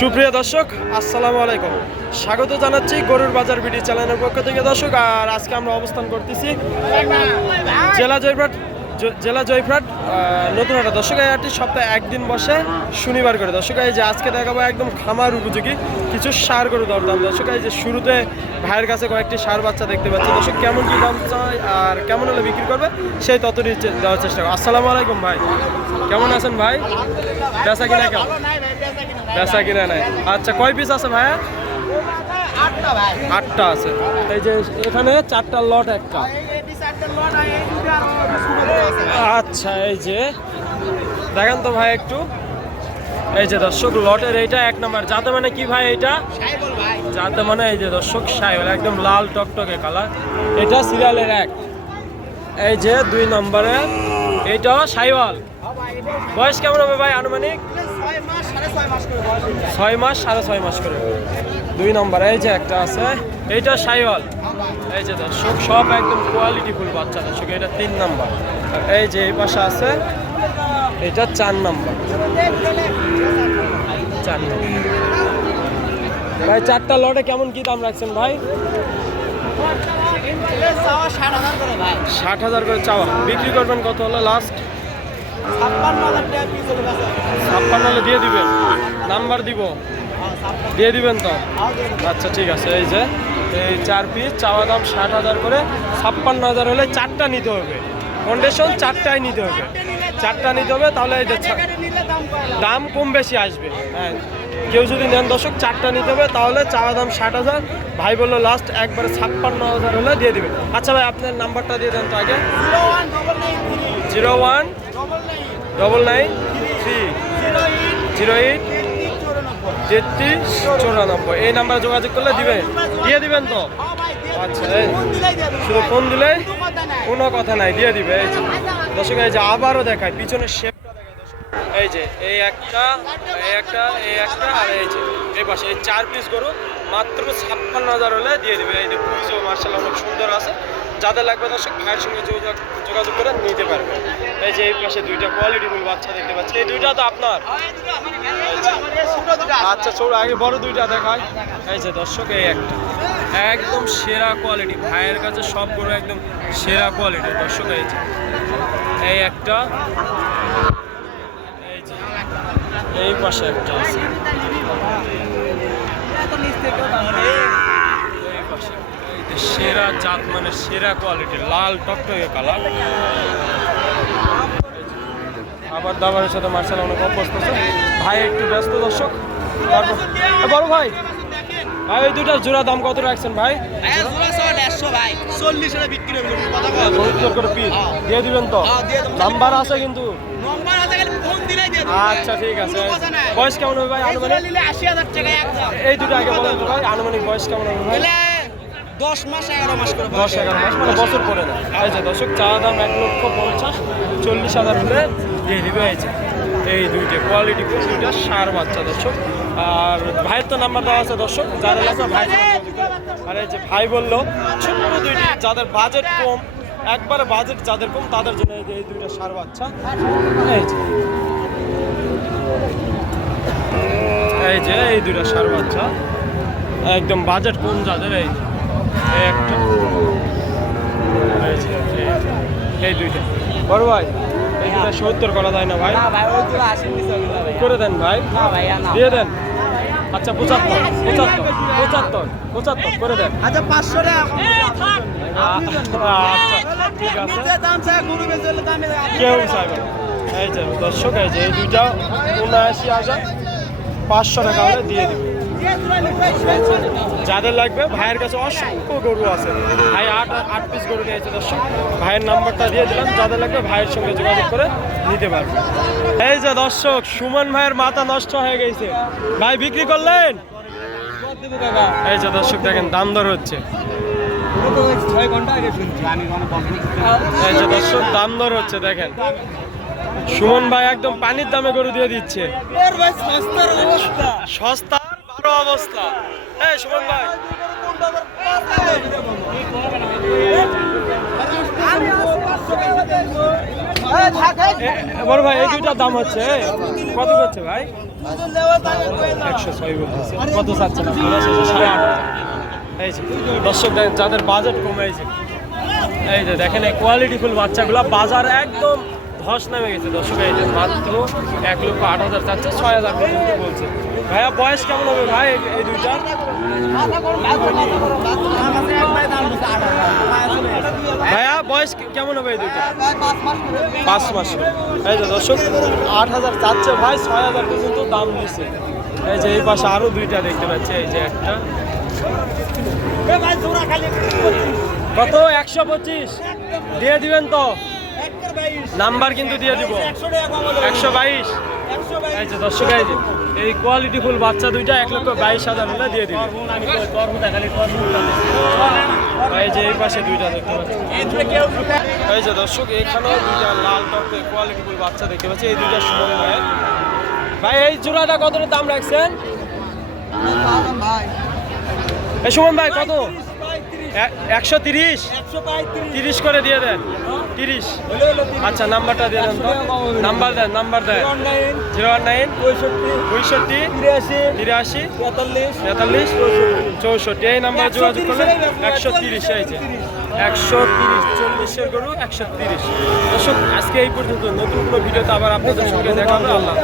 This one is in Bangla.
সুপ্রিয় দর্শক, আসসালামু আলাইকুম। স্বাগত জানাচ্ছি গরুর বাজার ভিডিও চ্যানেলের পক্ষ থেকে দর্শক। আর আজকে আমরা অবস্থান করতেছি জেলা জয়পুরহাট নতুন হাট। দর্শক, এই হাটটি সপ্তাহে একদিন বসে শনিবার করে। দর্শক, এই যে আজকে দেখাবো একদম খামার উপযোগী কিছু ষাঁড় গরু দরদাম। দর্শক, এই যে শুরুতে ভাইয়ের কাছে কয়েকটি ষাঁড় বাচ্চা দেখতে পাচ্ছি। দর্শক, কেমন কি দাম চাই আর কেমন হলে বিক্রি করবে সেই ততটি দেওয়ার চেষ্টা করবো। আসসালামু আলাইকুম ভাই, কেমন আছেন ভাই? বেচা কিনা কেমন? বেচা কিনা নাই। আচ্ছা, কয় পিস আছে ভাইয়া? 8টা আছে। এই যে এখানে 4টা লট একটা। আচ্ছা, এই যে দেখেন তো ভাই একটু। এই যে দর্শক, লটের এইটা 1 নম্বর যাতে মানে কি ভাই? এইটা যাতে মানে এই যে দর্শক সাইওয়াল একদম লাল টকটকে কালার। এটা সিরিয়ালের 1। এই যে 2 নম্বরে এইটাও সাইওয়াল। বয়স কেমন হবে ভাই আনুমানিক? 6 মাস 6.5 মাস করে। 2 নম্বর এই যে একটা আছে, এইটা সাইওয়াল। এই যে দর্শক সব একদম কোয়ালিটি ফুল বাচ্চা দর্শক। এটা 3 নম্বর। এই যে এই পাশে আছে, এটা 4 নম্বর। 4 নম্বর ভাই। 4টা লটে কেমন কি দাম রাখছেন ভাই? 60,000 করে চাওয়া। বিক্রি করবেন কত হলো লাস্ট? 56 হলে দিয়ে দিবেন? নাম্বার দিব, দিয়ে দিবেন তো? আচ্ছা ঠিক আছে। এই যে এই 4 পিস চাওয়া দাম 60,000 করে। 56,000 হলে 4টা নিতে হবে। কন্ডিশন 4টাই নিতে হবে। 4টা নিতে হবে, তাহলে এই যে দাম কম বেশি আসবে। হ্যাঁ, কেউ যদি নেন দর্শক 4টা নিতে হবে, তাহলে চাওয়া দাম 60,000। ভাই বললো লাস্ট একবারে 56,000 হলে দিয়ে দিবে। আচ্ছা ভাই, আপনার নাম্বারটা দিয়ে দেন তো আগে। 0199308394। এই নাম্বারে যোগাযোগ করলে দিবে, দিয়ে দিবেন তো? আচ্ছা, শুধু ফোন দিলে কোনো কথা নাই, দিয়ে দিবে। এই যে দর্শক, এই যে আবারও দেখায় পিছনের শেপটা দেখায় দর্শক। এই যে এই একটা, এই একটা, এই একটা, আর এই যে এই পাশে এই 4 পিস গরু মাত্র 56,000 হলে দিয়ে দিবে। এই দেখুন, মার্শাল্লাহ অনেক সুন্দর আছে। যাদের লাগবে দর্শক ভাইয়ের সঙ্গে যোগাযোগ করে নিতে পারবে। এই যে এই পাশে 2টা কোয়ালিটি ফুল বাচ্চা দেখতে পাচ্ছি। এই 2টা তো আপনার? আচ্ছা, ছোট আগে বড় 2টা দেখায়। এই যে দর্শক, এই একটা একদম সেরা কোয়ালিটি। ভাইয়ের কাছে সব গরু একদম সেরা কোয়ালিটি দর্শক। এই যে এই একটা, এই যে এই পাশে একটা আছে, সেরা জাত মানে সেরা কোয়ালিটি, লাল টকটকে কালার। আবার দাবারের সাথে মার্শাল্লাহ অনেক অভ্যস্ত আছে। ভাই একটু ব্যস্ত দর্শক। তারপর বড় ভাই, ভাই ওই 2টার জোড়া দাম কত রাখছেন ভাই? 40 বিক্রি হবে। করে পিস দিয়ে দিবেন তো? নাম্বার আছে কিন্তু। আচ্ছা ঠিক আছে। বয়স কেমন হবে ভাই আনুমানিক? 80,000 টাকা একদম। এই 2টা আগে বলেন তো ভাই, আনুমানিক বয়স কেমন হবে ভাই? 10 মাস 11 মাস করে। 10-11 মাস মানে বছর পরে না। এই যে দর্শক, চাওয়া দাম 1,50,000 40,000 হলে দিয়ে দিবে। এই যে এই 2টা কোয়ালিটি 2টা ষাঁড় বাচ্চা দর্শক। আর ভাইয়ের তো নাম্বার দেওয়া আছে দর্শক, যারা লাগবে ভাই। আর এই যে ভাই বললো ছোট্ট 2টি, যাদের বাজেট কম, একবারে বাজেট যাদের কম তাদের জন্য এই যে এই 2টা ষাঁড় বাচ্চা। এই যে এই 2টা ষাঁড় বাচ্চা একদম বাজেট কম যাদের। এই একটা, এই 2টা বড় ভাই। এই 2টা 70 করা যায় না ভাই? করে দেন ভাই, দিয়ে দেন। আচ্ছা 75 করে দেন। আচ্ছা 500 টাকা। আচ্ছা ঠিক আছে, কেউ চাইবে। এই যে দর্শক, এই যে এই 2টা 79,500 টাকা হলে দিয়ে দিবে। যাদের লাগবে ভাইয়ের কাছে অসংখ্য গরু আছে। ভাই 8 পিস গরু নিয়েছে দর্শক। ভাইয়ের নাম্বারটা দিয়ে দিলাম, যাদের লাগবে ভাইয়ের সঙ্গে যোগাযোগ করে নিতে পারবে। এই যে দর্শক, সুমন ভাইয়ের মাথা নষ্ট হয়ে গেছে। ভাই বিক্রি করলেন? এই যে দর্শক দেখেন, দাম দর হচ্ছে। এই যে দর্শক, দাম দর হচ্ছে দেখেন। সুমন ভাই একদম পানির দামে গরু দিয়ে দিচ্ছে। সস্তার ভালো অবস্থা। এই সুমন ভাই, বড় ভাই এই 2টার দাম হচ্ছে কত করছে ভাই? 106 বলতেছে। কত চাচ্ছেন আপনারা? 8,500। এই যে দর্শক যাদের বাজেট কমেছে, এই যে দেখেন এই কোয়ালিটি ফুল বাচ্চাগুলো বাজার একদম ধস নেমে গেছে দর্শক। এই যে মাত্র 1,08,000 চাচ্ছে, 6,000 পর্যন্ত বলছে। ভাইয়া বয়স কেমন হবে ভাই এই দুইটা? ভাইয়া বয়স কেমন হবে এই দুইটা? 5 মাস। এই যে দর্শক 8,000 চাচ্ছে ভাই, 6,000 পর্যন্ত দাম দিচ্ছে। এই যে এই পাশে আরো দুইটা দেখতে পাচ্ছি, এই যে একটা কত 125 দিয়ে দিবেন তো? নাম্বার কিন্তু দিয়ে দিব 122। এই যে দর্শক এই যে এই কোয়ালিটি ফুল বাচ্চা দুইটা 1,22,000 হলে দিয়ে দিবেন। এই যে এই পাশে দুইটা দেখতে পাচ্ছি। এই যে দর্শক এখানেও দুইটা লাল টপে কোয়ালিটি ফুল বাচ্চা দেখতে পাচ্ছি, এই দুইটা সুমন ভাই। ভাই এই জোড়াটা কত দাম রাখছেন? এই সুমন ভাই কত? 130 30 করে দিয়ে দেন। 30। আচ্ছা নাম্বারটা দিয়ে দেন তো। নাম্বার দেন 019 65 83 43 64। এই নাম্বারে যোগাযোগ করলে 130। এই যে 130 40-এর গরু 130। দর্শক আজকে এই পর্যন্ত, নতুন কোনো ভিডিওতে আবার আপনাদের সঙ্গে দেখা হবে। আল্লাহ।